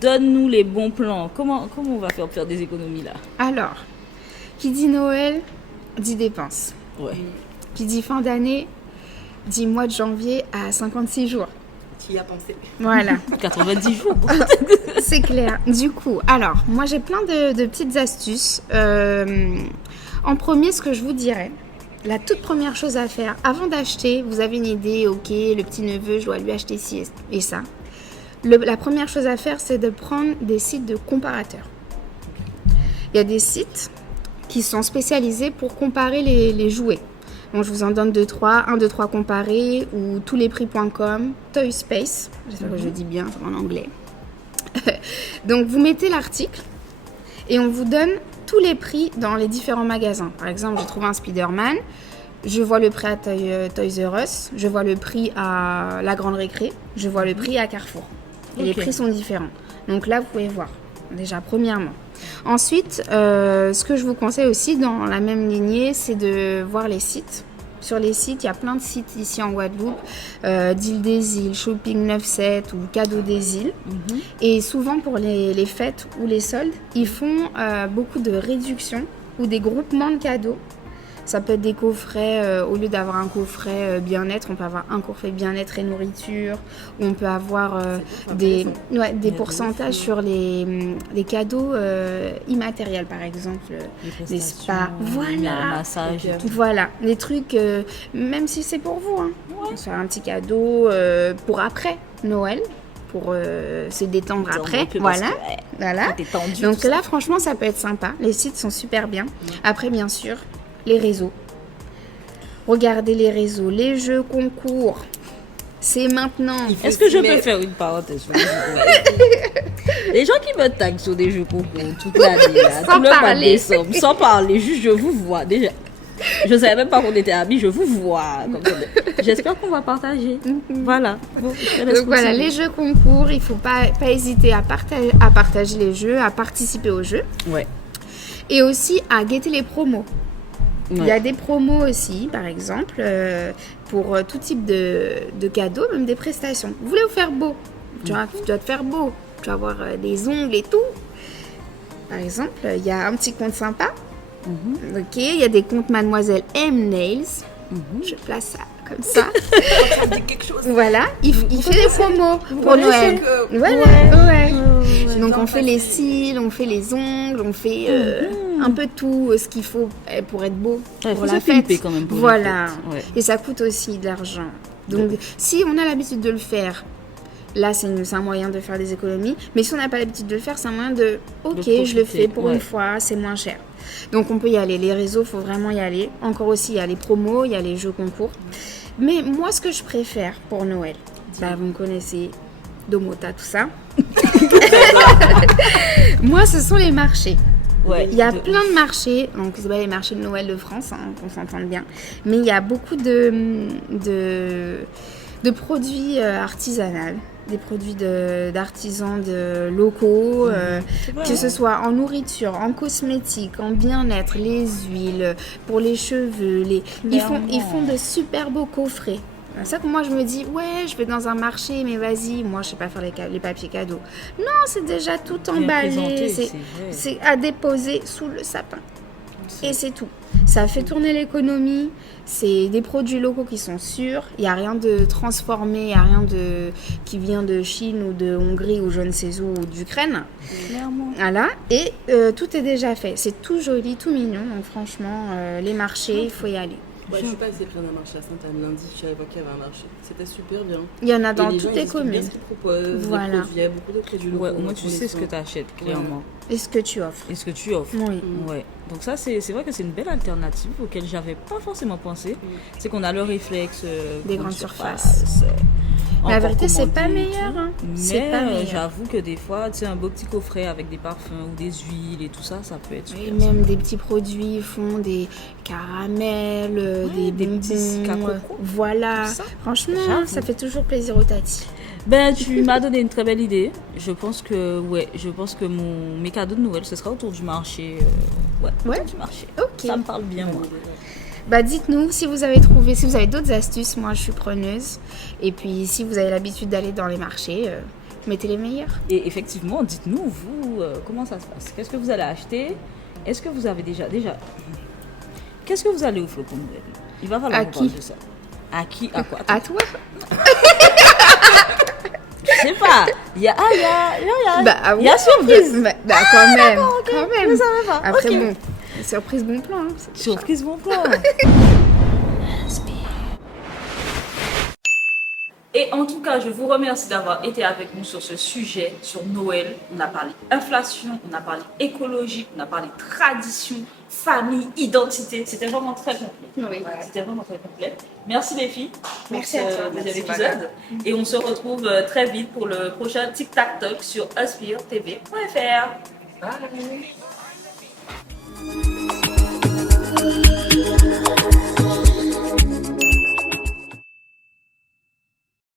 donne-nous les bons plans. Comment on va faire des économies là? Alors, qui dit Noël, dit dépenses. Ouais. Qui dit fin d'année, dit mois de janvier à 56 jours. Tu y as pensé. Voilà, 90 jours. c'est clair. Du coup, alors, moi j'ai plein de petites astuces. En premier, ce que je vous dirais, la toute première chose à faire, avant d'acheter, vous avez une idée, ok, le petit neveu, je dois lui acheter ci et ça. La première chose à faire, c'est de prendre des sites de comparateurs. Il y a des sites qui sont spécialisés pour comparer les jouets. Donc, je vous en donne 2-3, 1, 2, 3 comparés ou touslesprix.com, Toy Space, j'espère que je dis bien en anglais. Donc, vous mettez l'article et on vous donne tous les prix dans les différents magasins. Par exemple, j'ai trouvé un Spider-Man, je vois le prix à Toys R Us, je vois le prix à la Grande Récré, je vois le prix à Carrefour. Et les prix sont différents. Donc là, vous pouvez voir, déjà, premièrement. Ensuite, ce que je vous conseille aussi dans la même lignée, c'est de voir les sites. Sur les sites, il y a plein de sites ici en Guadeloupe, Deal des îles, Shopping 97 ou Cadeau des îles. Et souvent pour les fêtes ou les soldes, ils font beaucoup de réductions ou des groupements de cadeaux. Ça peut être des coffrets, au lieu d'avoir un coffret bien-être, on peut avoir un coffret bien-être et nourriture, ou on peut avoir des pourcentages sur les cadeaux immatériels, par exemple, les spas, le massage et tout. Voilà, les trucs, même si c'est pour vous, hein. C'est un petit cadeau pour après Noël. Pour se détendre après, voilà. Donc là, franchement, ça peut être sympa. Les sites sont super bien. Après, bien sûr, les réseaux. Regardez les réseaux, les jeux concours. C'est maintenant. Est-ce que je peux faire une parenthèse? Les gens qui me taguent sur des jeux concours toute l'année, tout le mois de décembre, sans parler, juste je vous vois déjà. Je ne savais même pas qu'on était amis, je vous vois. J'espère qu'on va partager. Voilà. Bon, donc voilà, les jeux concours, il ne faut pas hésiter à partager les jeux, à participer aux jeux. Ouais. Et aussi à guetter les promos. Ouais. Il y a des promos aussi, par exemple, pour tout type de cadeaux, même des prestations. Vous voulez vous faire beau, tu dois te faire beau, tu vas avoir des ongles et tout. Par exemple, il y a un petit compte sympa. Ok, il y a des comptes Mademoiselle M Nails. Je place ça comme ça. Ça me dit quelque chose. Voilà, il fait des promos pour Noël. Voilà, ouais. Donc on fait les cils, on fait les ongles, on fait un peu tout ce qu'il faut pour être beau pour la fête. Quand même pour voilà. Ouais. Et ça coûte aussi de l'argent. Donc si on a l'habitude de le faire, là c'est un moyen de faire des économies. Mais si on n'a pas l'habitude de le faire, c'est un moyen de je le fais pour une fois, c'est moins cher. Donc on peut y aller. Les réseaux, il faut vraiment y aller. Encore aussi, il y a les promos, il y a les jeux concours. Mais moi, ce que je préfère pour Noël, vous me connaissez, Domota, tout ça. Moi, ce sont les marchés. Ouais, il y a plein de marchés, donc c'est pas les marchés de Noël de France, hein, qu'on s'entende bien, mais il y a beaucoup de produits artisanaux, des produits d'artisans locaux, que ce soit en nourriture, en cosmétique, en bien-être, les huiles, pour les cheveux, ils font de super beaux coffrets. C'est ça que moi je me dis, ouais, je vais dans un marché, mais vas-y, moi je sais pas faire les papiers cadeaux. Non, c'est déjà tout emballé, c'est à déposer sous le sapin. Et c'est tout. Ça fait tourner l'économie, c'est des produits locaux qui sont sûrs, il n'y a rien de transformé, il n'y a rien qui vient de Chine ou de Hongrie ou je ne sais où, ou d'Ukraine. Clairement. Voilà, et tout est déjà fait. C'est tout joli, tout mignon, donc franchement, les marchés, il faut y aller. Ouais, je suis passée près d'un marché à Sainte-Anne lundi, je savais pas qu'il y avait un marché. C'était super bien. Il y en a dans toutes les communes. Bien ce qu'ils proposent, voilà. Il y a beaucoup de produits locaux. Ouais, au moins tu sais ce que tu achètes, clairement. Et ce que tu offres. Oui. Ouais. Donc ça, c'est vrai que c'est une belle alternative auquel j'avais pas forcément pensé. C'est qu'on a le réflexe des grandes surfaces. Mais la vérité, c'est pas meilleur. Hein. Mais j'avoue que des fois, tu sais, un beau petit coffret avec des parfums ou des huiles et tout ça, ça peut être super. Et même des petits produits, ils font des caramels, des petits cacocos. Voilà. Franchement, ça fait toujours plaisir aux tatis. Tu m'as donné une très belle idée. Je pense que mes cadeaux de Noël, ce sera autour du marché. Autour du marché. Ok. Ça me parle bien, moi. Dites-nous si vous avez trouvé, si vous avez d'autres astuces, moi je suis preneuse. Et puis si vous avez l'habitude d'aller dans les marchés, Mettez les meilleurs. Et effectivement, dites-nous, vous, comment ça se passe? Qu'est-ce que vous allez acheter? Est-ce que vous avez déjà... Qu'est-ce que vous allez offrir pour Noël? Il va falloir À qu'on qui? parle de ça. À qui? À quoi? À toi? Je sais pas. Il y a Bah, il y a surprise. Bah, quand même. ok. Quand même. Je savais pas. Après, Ok. bon, surprise, bon plan. Hein. Surprise, mon plan. Et en tout cas, je vous remercie d'avoir été avec nous sur ce sujet, sur Noël. On a parlé inflation, on a parlé écologie, on a parlé tradition, famille, identité. C'était vraiment très complet. Oui. C'était vraiment très complet. Merci les filles pour Merci à toi. ce deuxième Merci, épisode. Et on se retrouve très vite pour le prochain Tic Tac Talk sur uspire.tv.fr. Bye.